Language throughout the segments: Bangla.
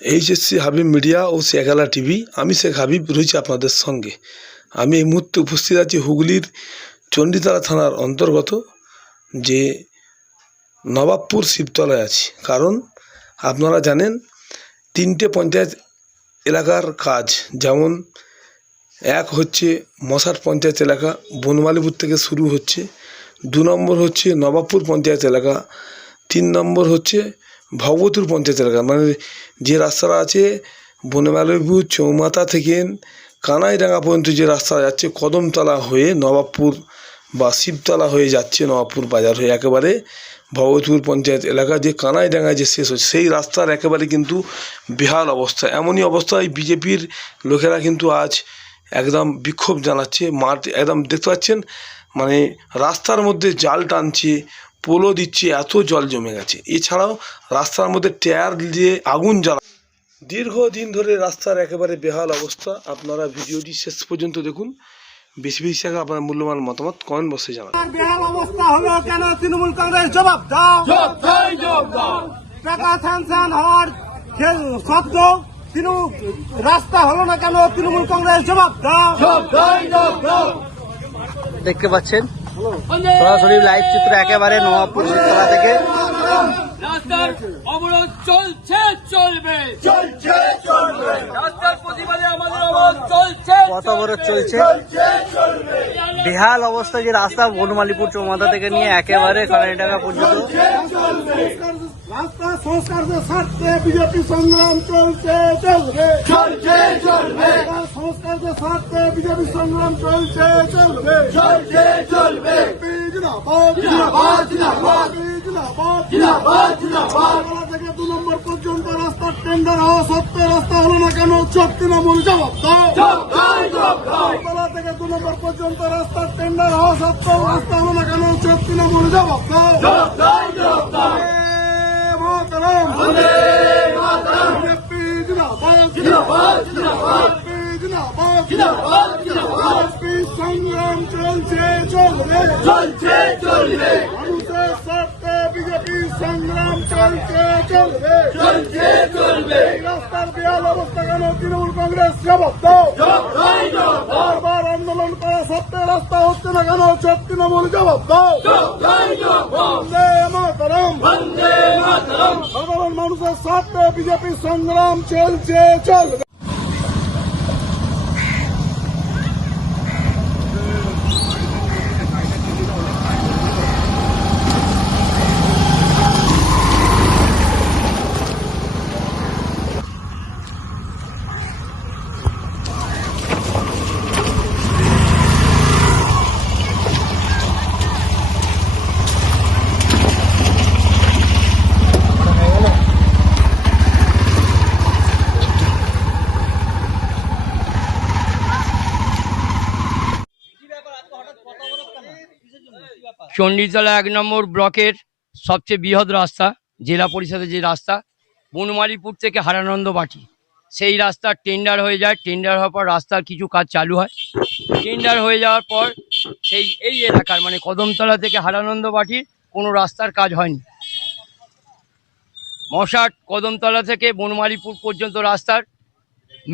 এইচএসসি হাবিব মিডিয়া ও শেখালা টিভি। আমি শেখ হাবিব রয়েছি আপনাদের সঙ্গে। আমি এই মুহূর্তে উপস্থিত আছি হুগলির চণ্ডীতলা থানার অন্তর্গত যে নবাবপুর শিবতলায় আছি। কারণ আপনারা জানেন 3টে পঞ্চায়েত এলাকার কাজ, যেমন এক হচ্ছে মশাট পঞ্চায়েত এলাকা, বনমালীপুর থেকে শুরু হচ্ছে। 2 নম্বর হচ্ছে নবাবপুর পঞ্চায়েত এলাকা। 3 নম্বর হচ্ছে ভগবতীপুর পঞ্চায়েত এলাকা। মানে যে রাস্তাটা আছে বনমালীপুর চৌমাথা থেকে কানাইডাঙ্গা পর্যন্ত যে রাস্তা যাচ্ছে, কদমতলা হয়ে নবাবপুর বা শিবতলা হয়ে যাচ্ছে, নবাবপুর বাজার হয়ে একেবারে ভগবতীপুর পঞ্চায়েত এলাকা যে কানাইডাঙ্গায় যে শেষ হচ্ছে, সেই রাস্তার একেবারে কিন্তু বেহাল অবস্থা। এমনই অবস্থায় বিজেপির লোকেরা কিন্তু আজ একদম বিক্ষোভ জানাচ্ছে। মাঠ একদম দেখতে পাচ্ছেন, মানে রাস্তার মধ্যে জাল টানছে, পোলো দিচ্ছে, এত জল জমে গেছে। এছাড়াও রাস্তার মধ্যে টায়ার দিয়ে আগুন জ্বালা। দীর্ঘদিন ধরে রাস্তার একেবারে বেহাল অবস্থা। আপনারা ভিডিওটি শেষ পর্যন্ত দেখুন। বেশি বেশি টাকা আপনার মূল্যবান মতামত কমেন্ট বক্সে জানান। বেহাল অবস্থা হলো কেন? তৃণমূল কংগ্রেস জবাব দাও। টাকা স্যাংশন হওয়ার সত্ত্বেও রাস্তা হলো না কেন? তৃণমূল কংগ্রেস জবাব দাও। দেখতে পাচ্ছেন সরাসরি লাইভ চিত্র একেবারে নবাবপুর শিবতলা থেকে। রাস্তার অবরোধ চলছে, চলবে, রাস্তার প্রতিবাদে আমাদের অবরোধ চলছে, কত অবরোধ চলছে। বেহাল অবস্থা যে রাস্তা বনমালীপুর চৌমাথা থেকে নিয়ে একেবারে কানাইডাঙ্গা পর্যন্ত। রাস্তা সংস্কারের স্বার্থে বিজেপি সংগ্রাম চলছে, চলবে, সংস্কারের স্বার্থে বিজেপি সংগ্রাম চলছে, চলবে, থেকে 2 নম্বর পর্যন্ত রাস্তার টেন্ডার হওয়া সত্ত্বেও রাস্তা হলো না কেন? তৃণমূল জবাব দাও। থেকে 2 নম্বর পর্যন্ত রাস্তার টেন্ডার হওয়া সত্ত্বেও রাস্তা হলো না কেন? তৃণমূল জবাব দাও। সংগ্রাম চলছে, চলবে, মানুষের স্বার্থে বিজেপি সংগ্রাম চলছে, চলবে, রাস্তার বেহাল অবস্থা কেন? তৃণমূল কংগ্রেস জবাব দাও। বারবার আন্দোলন করা সত্ত্বেও রাস্তা হচ্ছে না কেন? তৃণমূল জবাব দাও। বন্দে মাতরম, সাধারণ মানুষের স্বার্থে বিজেপি সংগ্রাম চলছে, চলবে। চণ্ডীতলা 1 নম্বর ব্লকের সবচেয়ে বৃহৎ রাস্তা, জেলা পরিষদের যে রাস্তা বনমালীপুর থেকে হারানন্দ বাটি, সেই রাস্তার টেন্ডার হয়ে যায়। টেন্ডার হওয়ার পর রাস্তার কিছু কাজ চালু হয়। টেন্ডার হয়ে যাওয়ার পর এই এলাকার মানে কদমতলা থেকে হারানন্দ বাটির কোনো রাস্তার কাজ হয়নি। মশাট কদমতলা থেকে বনমালীপুর পর্যন্ত রাস্তার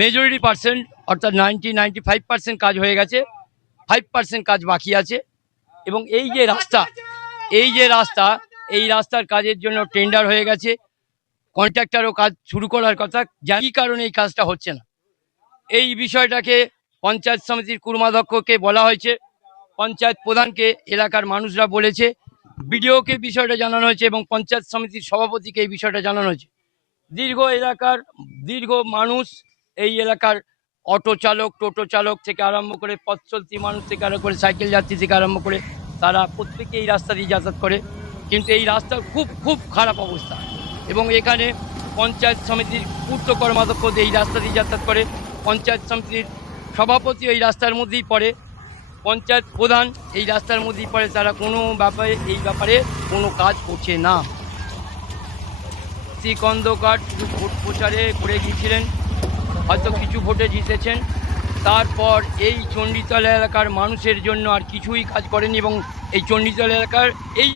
মেজরিটি পার্সেন্ট অর্থাৎ 95% কাজ হয়ে গেছে, 5% কাজ বাকি আছে। এবং এই রাস্তার কাজের জন্য টেন্ডার হয়ে গেছে, কন্ট্রাক্টরও কাজ শুরু করার কথা। জানি কারণে এই কাজটা হচ্ছে না। এই বিষয়টাকে পঞ্চায়েত সমিতির কর্মাধ্যক্ষকে বলা হয়েছে, পঞ্চায়েত প্রধানকে এলাকার মানুষরা বলেছে, বিডিওকে বিষয়টা জানানো হয়েছে এবং পঞ্চায়েত সমিতির সভাপতিকে এই বিষয়টা জানানো হয়েছে। দীর্ঘ মানুষ এই এলাকার অটো চালক, টোটো চালক থেকে আরম্ভ করে পথ চলতি মানুষ থেকে আরম্ভ করে সাইকেল যাত্রী থেকে আরম্ভ করে তারা প্রত্যেকে এই রাস্তা দিয়ে যাতায়াত করে। কিন্তু এই রাস্তার খুব খারাপ অবস্থা এবং এখানে পঞ্চায়েত সমিতির পূর্ত কর্মাধ্যক্ষ এই রাস্তা দিয়ে যাতায়াত করে, পঞ্চায়েত সমিতির সভাপতি এই রাস্তার মধ্যেই পড়ে, পঞ্চায়েত প্রধান এই রাস্তার মধ্যেই পড়ে। তারা এই ব্যাপারে কোনো কাজ করছে না। শ্রী খন্দকার শুধু ভোট প্রচারে করে গিয়েছিলেন, হয়তো কিছু ভোটে জিতেছেন, তারপর এই চণ্ডীতলা এলাকার মানুষের জন্য আর কিছুই কাজ করেনি এবং এই চণ্ডীতলা এলাকার এই